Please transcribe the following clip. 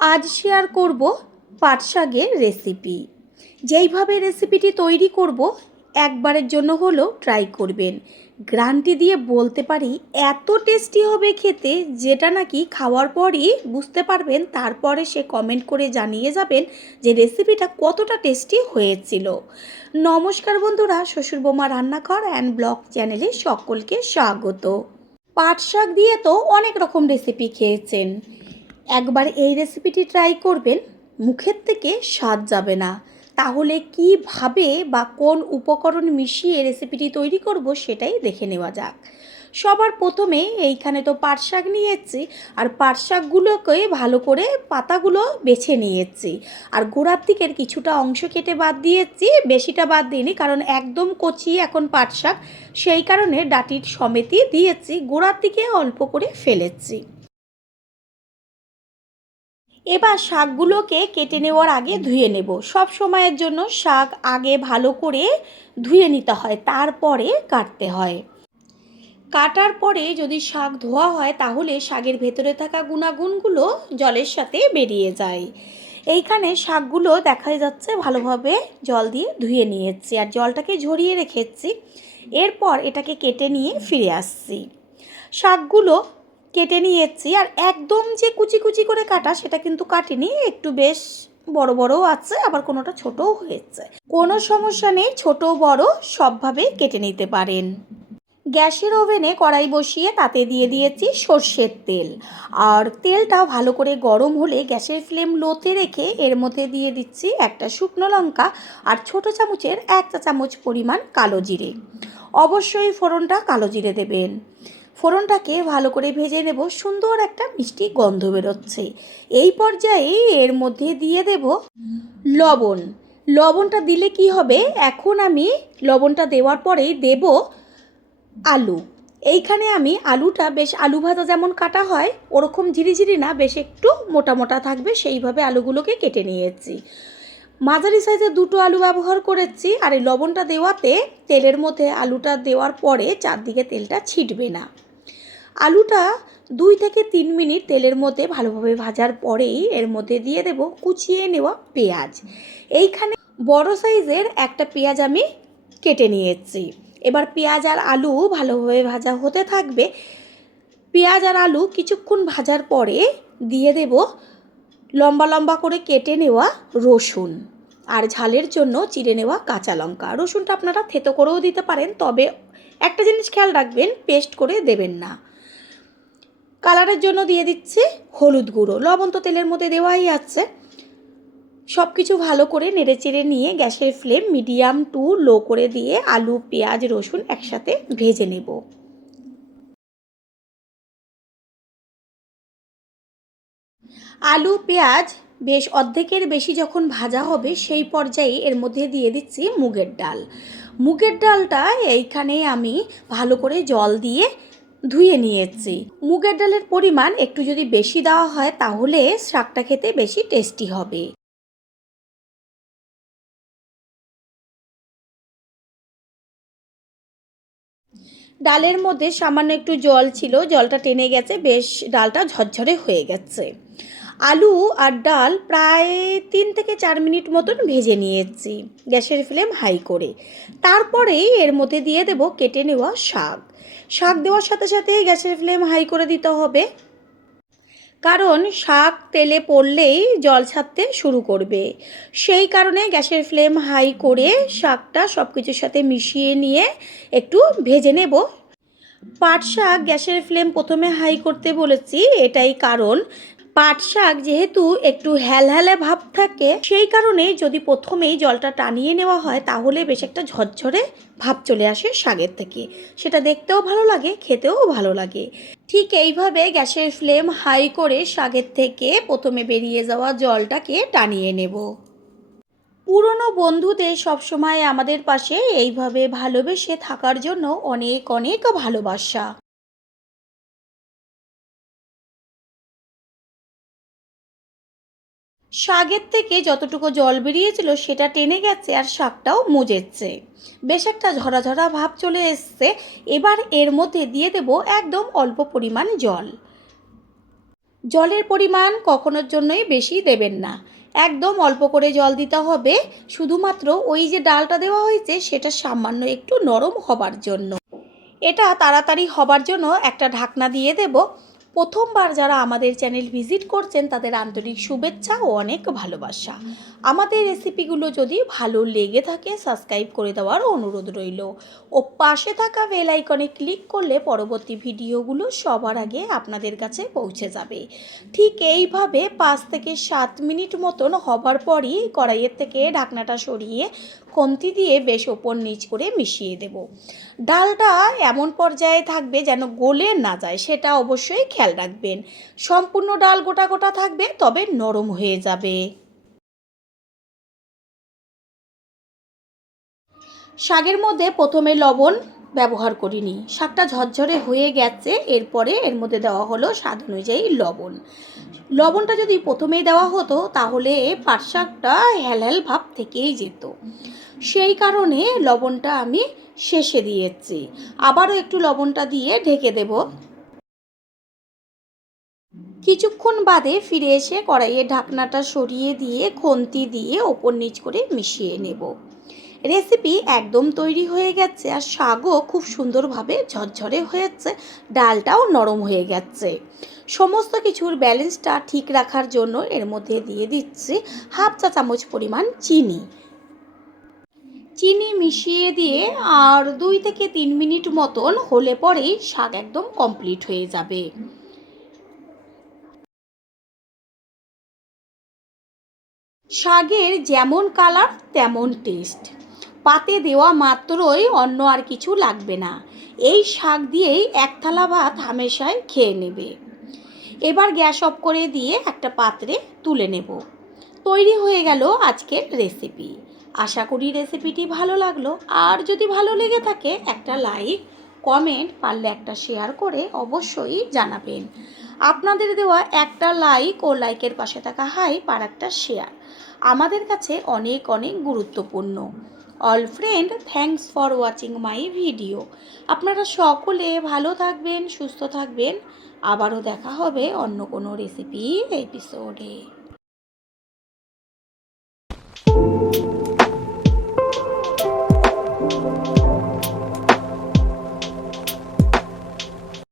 আজ শেয়ার করব পাট শাকের রেসিপি। যেইভাবে রেসিপিটি তৈরি করব একবারের জন্য হলেও ট্রাই করবেন। গ্যারান্টি দিয়ে বলতে পারি এত টেস্টি হবে খেতে, যেটা নাকি খাওয়ার পরই বুঝতে পারবেন, তারপরে সে কমেন্ট করে জানিয়ে যাবেন যে রেসিপিটা কতটা টেস্টি হয়েছিল। নমস্কার বন্ধুরা, শ্বশুর বৌমা রান্নাঘর অ্যান্ড ব্লগ চ্যানেলে সকলকে স্বাগত। পাট শাক দিয়ে তো অনেক রকম রেসিপি খেয়েছেন, একবার এই রেসিপিটি ট্রাই করবেন, মুখের থেকে স্বাদ যাবে না। তাহলে কীভাবে বা কোন উপকরণ মিশিয়ে রেসিপিটি তৈরি করব সেটাই দেখে নেওয়া যাক। সবার প্রথমে এইখানে তো পাট শাক নিয়েছি, আর পাট শাকগুলোকে ভালো করে পাতাগুলো বেছে নিয়েছি, আর গোড়ার দিকের কিছুটা অংশ কেটে বাদ দিয়েছি, বেশিটা বাদ দিইনি কারণ একদম কচি এখন পাট শাক, সেই কারণে ডাঁটির সমেতই দিয়েছি, গোড়ার দিকে অল্প করে ফেলেছি। এবার শাকগুলোকে কেটে নেওয়ার আগে ধুয়ে নেব। সব সময়ের জন্য শাক আগে ভালো করে ধুয়ে নিতে হয়, তারপরে কাটতে হয়। কাটার পরে যদি শাক ধোয়া হয় তাহলে শাকের ভেতরে থাকা গুণাগুণগুলো জলের সাথে বেরিয়ে যায়। এইখানে শাকগুলো দেখা যাচ্ছে ভালোভাবে জল দিয়ে ধুয়ে নিয়েছি আর জলটাকে ঝরিয়ে রেখেছি। এরপর এটাকে কেটে নিয়ে ফিরে আসছি। শাকগুলো কেটে নিয়েছি, আর একদম যে কুচি কুচি করে কাটা সেটা কিন্তু কাটিনি, একটু বেশ বড় বড়ও আছে, আবার কোনোটা ছোটও হয়েছে। কোনো সমস্যা নেই, ছোট বড় সবভাবেই কেটে নিতে পারেন। গ্যাসের ওভেনে কড়াই বসিয়ে তাতে দিয়ে দিয়েছি সর্ষের তেল, আর তেলটা ভালো করে গরম হলে গ্যাসের ফ্লেম লোতে রেখে এর মধ্যে দিয়ে দিচ্ছি একটা শুকনো লঙ্কা আর ছোট চামচের 1 চা চামচ পরিমাণ কালো জিরে। অবশ্যই ফোড়নটা কালো জিরে দেবেন। ফোড়নটাকে ভালো করে ভেজে নেব, সুন্দর একটা মিষ্টি গন্ধ বেরোচ্ছে। এই পর্যায়ে এর মধ্যে দিয়ে দেব লবণ। লবণটা দিলে কি হবে, এখন আমি লবণটা দেওয়ার পরেই দেব আলু। এইখানে আমি আলুটা বেশ আলু ভাজা যেমন কাটা হয় ওরকম ঝিরিঝিরি না, বেশ একটু মোটা মোটা থাকবে সেইভাবে আলুগুলোকে কেটে নিয়েছি। মাঝারি সাইজের 2টো আলু ব্যবহার করেছি, আর এই লবণটা দেওয়াতে তেলের মধ্যে আলুটা দেওয়ার পরে চারদিকে তেলটা ছিটবে না। আলুটা 2 থেকে 3 মিনিট তেলের মধ্যে ভালোভাবে ভাজার পরেই এর মধ্যে দিয়ে দেব কুচিয়ে নেওয়া পেঁয়াজ। এইখানে বড় সাইজের একটা পেঁয়াজ আমি কেটে নিয়েছি। এবার পেঁয়াজ আর আলু ভালোভাবে ভাজা হতে থাকবে। পেঁয়াজ আর আলু কিছুক্ষণ ভাজার পরে দিয়ে দেব লম্বা লম্বা করে কেটে নেওয়া রসুন, আর ঝালের জন্য চিড়ে নেওয়া কাঁচা লঙ্কা। রসুনটা আপনারা থেতো করেও দিতে পারেন, তবে একটা জিনিস খেয়াল রাখবেন, পেস্ট করে দেবেন না। কালারের জন্য দিয়ে দিচ্ছি হলুদ গুঁড়ো। লবণ তো তেলের মধ্যে দেওয়াই আছে। সব কিছু ভালো করে নেড়েচেড়ে নিয়ে গ্যাসের ফ্লেম মিডিয়াম টু লো করে দিয়ে আলু পেঁয়াজ রসুন একসাথে ভেজে নেব। আলু পেঁয়াজ বেশ অর্ধেকের বেশি যখন ভাজা হবে সেই পর্যায়ে এর মধ্যে দিয়ে দিচ্ছি মুগের ডাল। মুগের ডালটা এইখানে আমি ভালো করে জল দিয়ে ধুয়ে নিয়েছি। মুগের ডালের পরিমাণ একটু যদি বেশি দেওয়া হয় তাহলে শাকটা খেতে বেশি টেস্টি হবে। ডালের মধ্যে সামান্য একটু জল ছিল, জলটা টেনে গেছে, বেশ ডালটা ঝরঝরে হয়ে গেছে। আলু আর ডাল প্রায় 3 থেকে 4 মিনিট মতন ভেজে নিয়েছি গ্যাসের ফ্লেম হাই করে। তারপরে এর মধ্যে দিয়ে দেব কেটে নেওয়া শাক। শাক দেওয়ার সাথে সাথে গ্যাসের ফ্লেম হাই করে দিতে হবে, কারণ শাক তেলে পড়লেই জল ছাড়তে শুরু করবে। সেই কারণে গ্যাসের ফ্লেম হাই করে শাকটা সব কিছুর সাথে মিশিয়ে নিয়ে একটু ভেজে নেব। পাট শাক গ্যাসের ফ্লেম প্রথমে হাই করতে বলেছি, এটাই কারণ পাট শাক যেহেতু একটু হ্যালহ্যালে ভাব থাকে, সেই কারণে যদি প্রথমেই জলটা টানিয়ে নেওয়া হয় তাহলে বেশ একটা ঝরঝরে ভাব চলে আসে শাকের থেকে, সেটা দেখতেও ভালো লাগে, খেতেও ভালো লাগে। ঠিক এইভাবে গ্যাসের ফ্লেম হাই করে শাকের থেকে প্রথমে বেরিয়ে যাওয়া জলটাকে টানিয়ে নেব। পুরনো বন্ধুদের সবসময় আমাদের পাশে এইভাবে ভালোবেসে থাকার জন্য অনেক অনেক ভালোবাসা। শাকের থেকে যতটুকু জল বেরিয়েছিল সেটা টেনে গেছে, আর শাকটাও মজেছে, বেশ একটা ঝরা ঝরা ভাব চলে এসছে। এবার এর মধ্যে দিয়ে দেব একদম অল্প পরিমাণ জল। জলের পরিমাণ কখনোর জন্যই বেশি দেবেন না, একদম অল্প করে জল দিতে হবে, শুধুমাত্র ওই যে ডালটা দেওয়া হয়েছে সেটা সামান্য একটু নরম হবার জন্য। এটা তাড়াতাড়ি হবার জন্য একটা ঢাকনা দিয়ে দেব। প্রথমবার যারা আমাদের চ্যানেল ভিজিট করছেন তাদের আন্তরিক শুভেচ্ছা ও অনেক ভালোবাসা। আমাদের রেসিপিগুলো যদি ভালো লেগে থাকে সাবস্ক্রাইব করে দেওয়ার অনুরোধ রইল ও পাশে থাকা বেল আইকনে ক্লিক করলে পরবর্তী ভিডিওগুলো সবার আগে আপনাদের কাছে পৌঁছে যাবে। ঠিক এইভাবে 5 থেকে 7 মিনিট মতন হবার পরই কড়াইয়ের থেকে ঢাকনাটা সরিয়ে খুন্তি দিয়ে বেশ ওপর নিচ করে মিশিয়ে দেব। ডালটা এমন পর্যায়ে থাকবে যেন গলে না যায়, সেটা অবশ্যই খেয়াল রাখবেন। সম্পূর্ণ ডাল গোটা গোটা থাকবে, তবে নরম হয়ে যাবে। শাকের মধ্যে প্রথমে লবণ ব্যবহার করিনি, শাকটা ঝরঝরে হয়ে গেছে, এরপরে এর মধ্যে দেওয়া হলো স্বাদ অনুযায়ী লবণ। লবণটা যদি প্রথমেই দেওয়া হতো তাহলে পাট শাকটা হেলহেল ভাব থেকেই যেত, সেই কারণে লবণটা আমি শেষে দিয়েছি। আবারও একটু লবণটা দিয়ে ঢেকে দেব। কিছুক্ষণ বাদে ফিরে এসে কড়াইয়ের ঢাকনাটা সরিয়ে দিয়ে খুন্তি দিয়ে ওপর নিচ করে মিশিয়ে নেব। রেসিপি একদম তৈরি হয়ে গেছে, আর শাকও খুব সুন্দরভাবে ঝরঝরে হয়েছে, ডালটাও নরম হয়ে গেছে। সমস্ত কিছুর ব্যালেন্সটা ঠিক রাখার জন্য এর মধ্যে দিয়ে দিচ্ছি হাফ চা চামচ পরিমাণ চিনি। চিনি মিশিয়ে দিয়ে আর 2 থেকে 3 মিনিট মতন হলে পরেই শাক একদম কমপ্লিট হয়ে যাবে। শাকের যেমন কালার তেমন টেস্ট, পাতে দেওয়া মাত্রই অন্য আর কিছু লাগবে না। এই শাক দিয়েই এক থালা ভাত হামেশাই খেয়ে নেবে। এবার গ্যাস অফ করে দিয়ে একটা পাত্রে তুলে নেব। তৈরি হয়ে গেল আজকের রেসিপি। আশা করি রেসিপিটি ভালো লাগলো, আর যদি ভালো লেগে থাকে একটা লাইক, কমেন্ট, পারলে একটা শেয়ার করে অবশ্যই জানাবেন। আপনাদের দেওয়া একটা লাইক ও লাইকের পাশে থাকা হাইপ আর একটা শেয়ার আমাদের কাছে অনেক অনেক গুরুত্বপূর্ণ। All friend, thanks for watching my video. আপনারা সকলে ভালো থাকবেন, সুস্থ থাকবেন। আবারও দেখা হবে অন্য কোনো রেসিপি এপিসোডে।